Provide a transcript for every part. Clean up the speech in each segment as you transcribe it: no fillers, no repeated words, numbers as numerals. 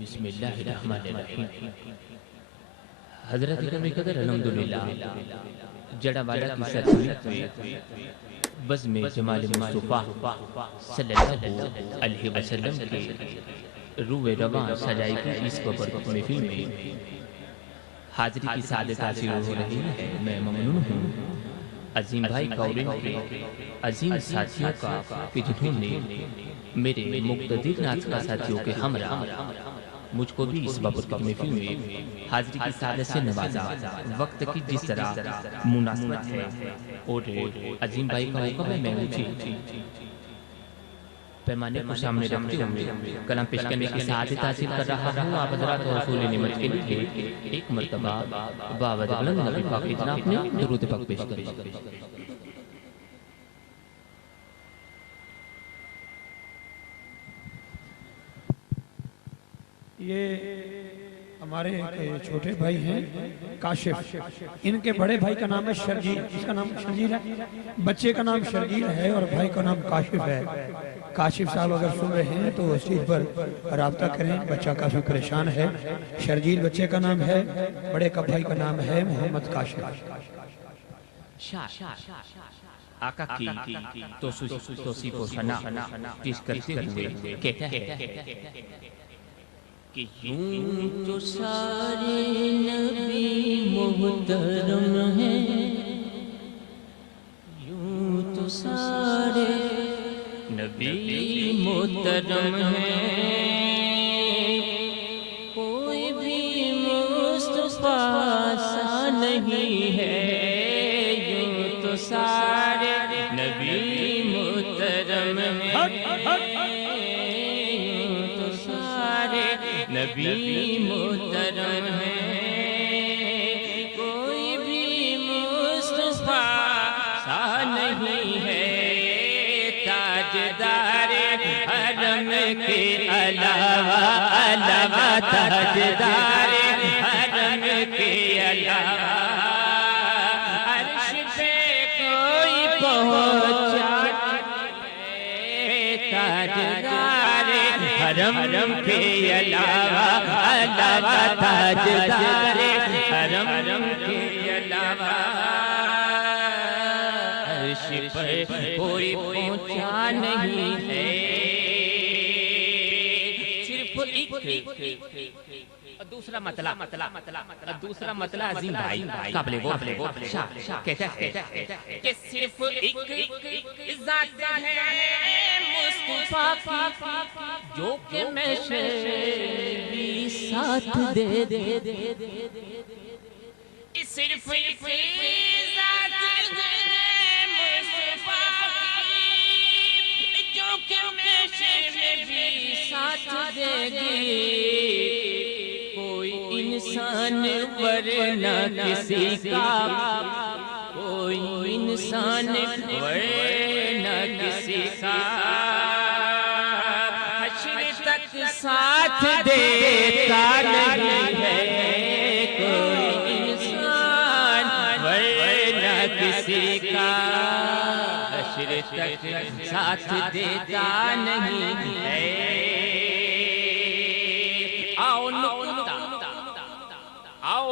بسم اللہ الرحمن الرحیم۔ حضرت کبھی قدر الحمدللہ جڑا والا کی سرزمین میں بزم جمال مصطفیٰ صلی اللہ علیہ وسلم کے روح رواں سجائی کی اس ببرکت محفل میں حاضری کی سعادت حاصل ہو رہی ہے۔ میں ممنون ہوں عظیم بھائی کورن کے عظیم ساتھیوں کا کہ جنہوں نے میرے مقتدر ناطقہ ساتھیوں کے ہمراہ مجھ کو بھی اس بابرکت محفل میں حاضری کی سعادت سے نوازا۔ وقت کی جس طرح مناسبت ہے اور عظیم بھائی کا حکم ہے، میں اونچی پیمانے کو سامنے رکھتے ہوئے کلام پیش کرنے کی سعادت حاصل کر رہا ہوں۔ آپ حضرات اور رسول نعمت کے لیے ایک مرتبہ باوجہ بلند نبی پاک کی جناب نے درود پاک پیش کریں۔ یہ ہمارے چھوٹے بھائی ہیں کاشف، ان کے بڑے بھائی کا نام ہے شرجیل، اس کا نام شرجیل ہے، بچے کا نام شرجیل ہے اور بھائی کا نام کاشف ہے۔ کاشف صاحب اگر سن رہے ہیں تو اس چیز پر رابطہ کریں، بچہ کافی پریشان ہے۔ شرجیل بچے کا نام ہے، بڑے کا بھائی کا نام ہے محمد کاشف۔ آقا کی توصیف و ثنا پیش کرتے ہوئے کہتا ہے کہ یوں تو سارے نبی محترم ہیں، یوں تو سارے نبی محترم ہیں، کوئی بھی مصطفیٰ سا نہیں ہے، یوں تو سارے نبی محترم ہیں، نبی محترم ہے، کوئی بھی مصطفیٰ سا نہیں ہے، تاجدار حرم کے علاوہ تاجدار حرم کے علاوہ عرش پہ کوئی پہنچا نہیں، تاجدار حرم کے علاوہ تاجدار حرم کے علاوہ عرش پر کوئی پہنچا نہیں ہے۔ صرف ایک دوسرا مطلع عظیم بھائی قابل غور کہتا ہے کہ صرف ایک ذات ہے مصطفیٰ کی جو کہ میں بھی ساتھ دے صرف ایک ذات ہے مصطفیٰ کی جو کہ میں بھی ساتھ دے گی، کوئی انسان ورنہ کسی کا، کوئی انسان ورنہ کسی کا ساتھ دیتا نہیں ہے، کوئی انسان ورنہ کسی کا حشر تک ساتھ دیتا نہیں ہے۔ آؤ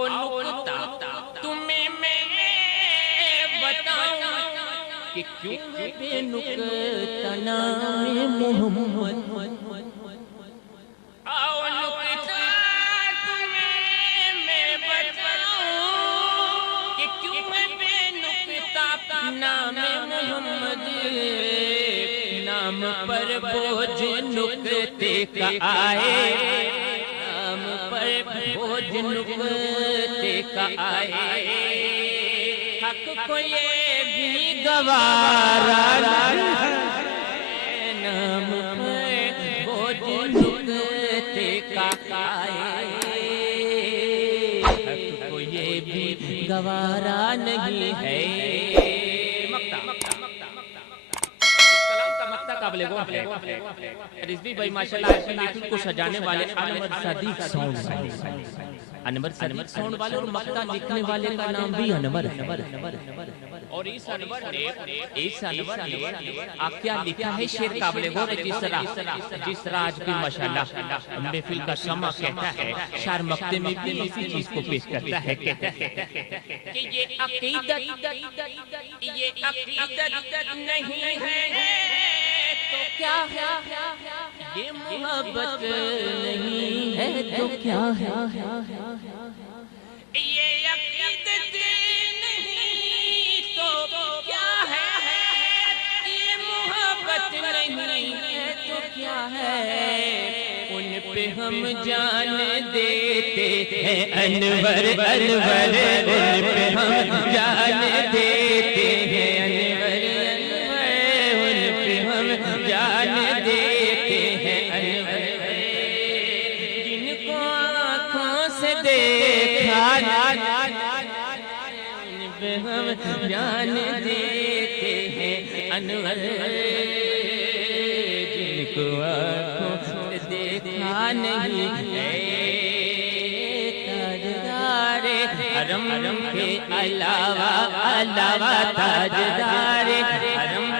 نکتہ تمہیں میں بتاؤں کہ کیوں ہے بے نکتہ نام محمد، نام محمد نام پر بوجھ نکتے کا آئے، نام پر بوجھ نکتے کا آئے، حق کو یہ بھی گوارا نہیں، نام پر بوجھ نکتے کا آئے، حق کو یہ بھی گوارا نہیں ہے۔ قابل غور ہے رضوی بھائی ماشاءاللہ اس محفل کو سجانے والے عالم صدیق ساؤنڈ انور ساؤنڈ والے اور مقطع لکھنے والے کا نام بھی انور ہے. اور اس انور نے کیا لکھا ہے شعر قابل غور ہے. جس طرح آج بھی ماشاءاللہ محفل کا شمع کہتا ہے، شعر مقطع میں بھی اسی چیز کو پیش کرتا ہے. کہتا ہے کہ یہ عقیدت نہیں ہے تو کیا ہے، یہ محبت نہیں ہے تو کیا ہے، یہ عقیدت نہیں تو کیا ہے، یہ محبت نہیں ہے تو کیا ہے. ان پہ ہم جان دیتے ہیں انور انور، ان پہ ہم جان دیتے ہیں انور انور، ان پہ ہم جان دیتے ہیں انور. جن کو آنکھوں سے دیکھا ان پہ ہم جان دیتے ہیں انور. جن کو آنکھوں سے دیکھا نہیں ہے تاجدار حرم کے علاوہ تاجدار حرم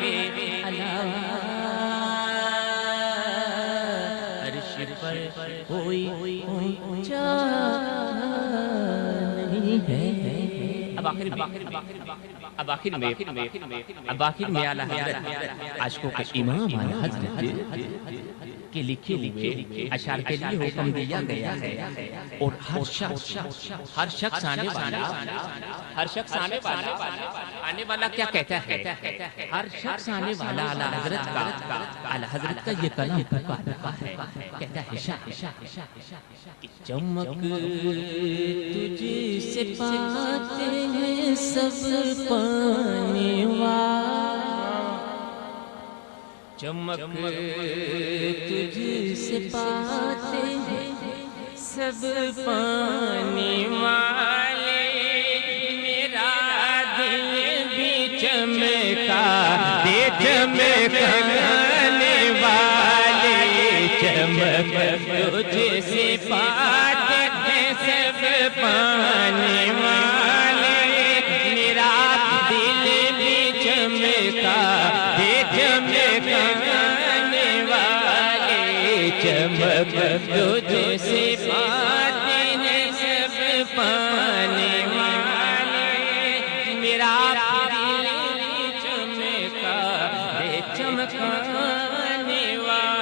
کے علاوہ عرش پر کوئی اونچا نہیں ہے. اب آخر میں اعلیٰ حضرت عاشقوں کے امام اعلیٰ حضرت کے لکھے ہوئے اشعار کے لیے حکم دیا گیا ہے. اور ہر شخص آنے والا کیا کہتا ہے، ہر شخص آنے والا اعلیٰ حضرت کا یہ کلام پکار رہا ہے. کہتا ہے چمک تجھ سے پاتے ہیں سب پانے والے، چمک تجھ سے پاتے ہیں سب پانے والے. میرا دل بھی چمکا دے چمکانے والے، چمک تجھ سے پاتے ہیں سب پانے والے. میرا دل بھی چمکا دے چمکانے والے، چمک تجھ سے پاتے ہیں سب پانے والے. میرا دل بھی چمکا دے چمکانے والے.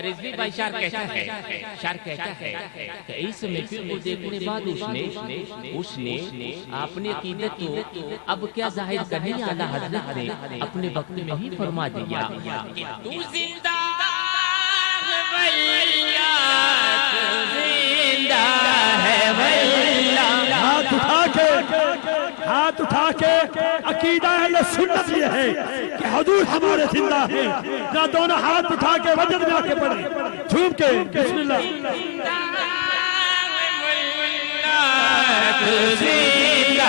رضوی بھائی شعر کہتا ہے کہ اس محفل کو دیکھنے بعد اس نے اپنی عقیدت کو اب کیا ظاہر کرنی، اعلیٰ حضرت نے اپنے وقت میں ہی فرما دیا. تو زندہ ہے واللہ، ہاتھ اٹھا کے عقیدہ ہے یہ سنت یہ ہے کہ حضور ہمارے زندہ ہیں. نہ دونوں ہاتھ اٹھا کے وجد میں آ کے پڑھیں جھوم کے بسم اللہ. زندہ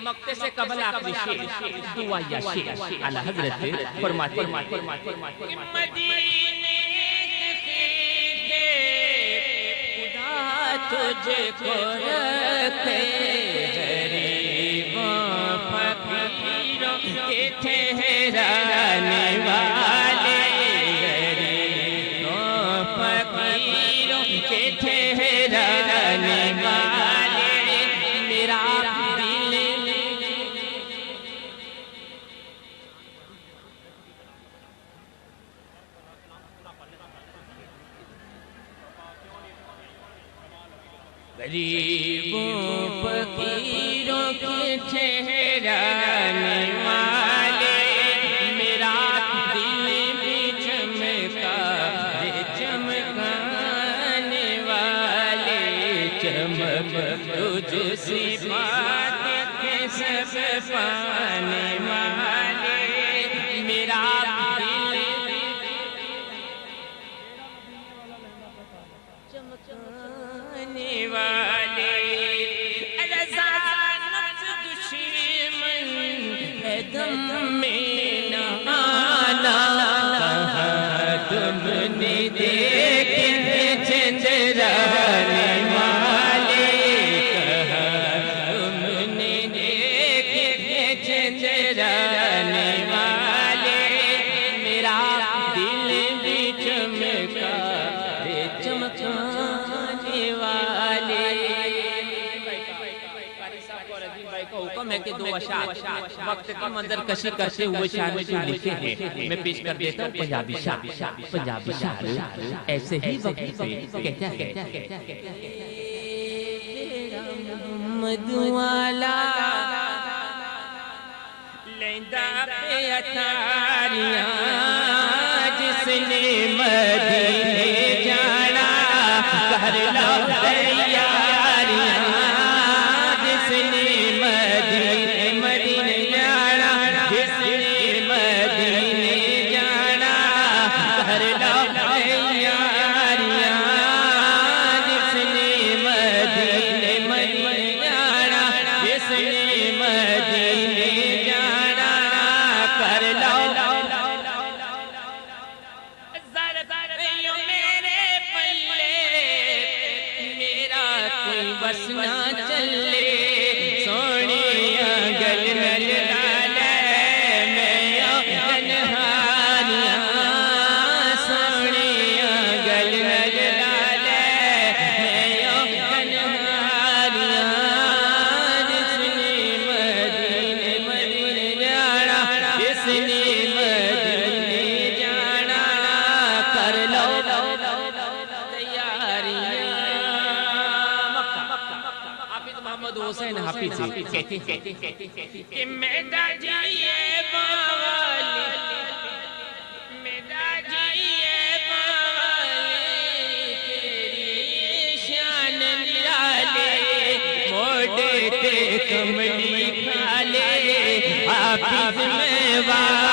مقتے سے قبل آخری شیر دعا یا شیر اعلیٰ حضرت فرماتے ہیں مدینے سے خدا تجھے کو رکھے غریبوں فقیروں کے ٹھہرانے والے غریبوں فقیروں کے ٹھہرانے والے میرا غریبوں فقیروں کے ٹھہرانے والے میرا دل بھی چمکا دے چمکانے والے چمک تجھ سی بات کے سب پانے والے میرا دل چمکانے والے رضا نفس دشمن ہے دم میں نہ آنا کہاں تم نے دیکھے چندرانے والے کہاں تم نے دیکھے چندرانے والے میرا دل بھی چمکا دے چمکانے والے حکم ہے کہ دو اشعار وقت کی منظر کشی کرتے ہوئے شاعر نے جو لکھے ہیں میں پیش کر دیتا ہوں پنجابی شاعر ایسے ہی وقت پہ کہتا ہے محمد والا لیندہ پہ اتاریاں جس نے مدینے جانا کر لو تیاریاں جس نے مدینے جانا جس نے مدینے جانا کر لو تیاریاں جس نے مدینے جانا جس نے مدینے جانا کر لو میرے پلے میرا کوئی بس نہ چلے سونیا گل نل ڈالے میں تنہاریاں سونیا گل نل ڈالے میں تنہاریاں جس نے مدینے جانا جس نے مدینے جانا کر لو تیاریاں حافظ محمد حسین حافظ کہتے ہیں کہ میرا جائیے باوالی میرا جائیے باوالی تیری شان نرالے موڑے تے کملی کھالے حافظ میں